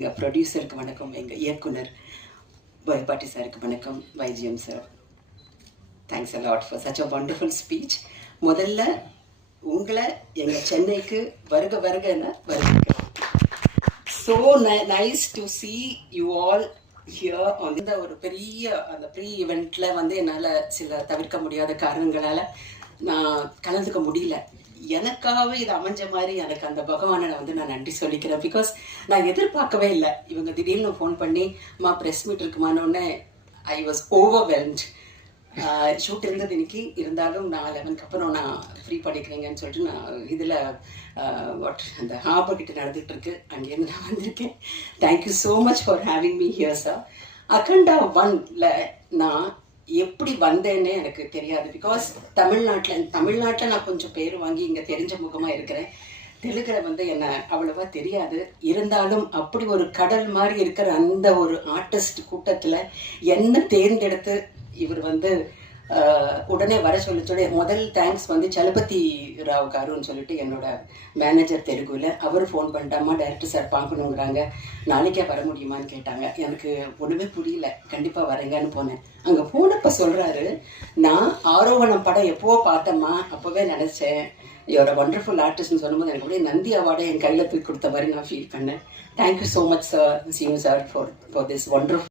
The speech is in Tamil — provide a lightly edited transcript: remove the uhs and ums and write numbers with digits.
எங்கள் ப்ரொடியூசருக்கு வணக்கம், எங்கள் இயக்குனர் பாட்டி சாருக்கு வணக்கம், YGM sir. Thanks a lot for such a wonderful speech. முதல்ல உங்களை எங்கள் சென்னைக்கு வருக வருகன்னு வருகிறேன். So nice to see you all here on இந்த ஒரு பெரிய அந்த ப்ரீ ஈவெண்ட்டில் என்னால் சில தவிர்க்க முடியாத காரணங்களால் நான் கலந்துக்க முடியல. எனக்காகவே இது அமைஞ்ச மாதிரி எனக்கு அந்த பகவானை நான் நன்றி சொல்லிக்கிறேன். பிகாஸ் நான் எதிர்பார்க்கவே இல்லை. இவங்க திடீர்னு ஃபோன் பண்ணி ப்ரெஸ் மீட் இருக்குமானோடனே ஐ வாஸ் ஓவர்வெல்ம்ட். ஷூட் இருந்தது இன்னைக்கு, இருந்தாலும் நான் 11க்கு அப்புறம் நான் ஃப்ரீ பண்ணிக்கிறேங்கன்னு சொல்லிட்டு நான் இதில் அந்த ஹார்பர் கிட்ட நடந்துகிட்டு இருக்கு, அங்கேருந்து நான் வந்திருக்கேன். Thank you so much for having me here sir. Akhanda 1ல் நான் எப்படி வந்தேன்னே எனக்கு தெரியாது. பிகாஸ் தமிழ்நாட்டில் நான் கொஞ்சம் பேர் வாங்கி இங்கே தெரிஞ்ச முகமாக இருக்கிறேன். தெலுங்குல என்னை அவ்வளவா தெரியாது. இருந்தாலும் அப்படி ஒரு கடல் மாதிரி இருக்கிற அந்த ஒரு ஆர்டிஸ்ட் கூட்டத்தில் என்ன தேர்ந்தெடுத்து இவர் உடனே வர சொல்லிச்சோட முதல் தேங்க்ஸ் சலபதி ராவ் காருன்னு சொல்லிட்டு என்னோட மேனேஜர் தெலுங்குல அவர் ஃபோன் பண்ணிட்டாமா, டைரக்டர் சார் பார்க்கணுங்கிறாங்க, நாளைக்கே வர முடியுமான்னு கேட்டாங்க. எனக்கு ஒன்றுமே புரியல. கண்டிப்பாக வரேங்கன்னு போனேன். அங்கே போனப்போ சொல்கிறாரு, நான் ஆரோகணம் படம் எப்போவோ பார்த்தேம்மா, அப்போவே நினச்சேன் யோட வண்டர்ஃபுல் ஆர்டிஸ்ட்னு சொல்லும்போது எனக்கு அப்படியே நந்தி அவார்டை என் கையில் போய் கொடுத்த மாதிரி நான் ஃபீல் பண்ணேன். Thank you so much sir, CM sir, for this wonderful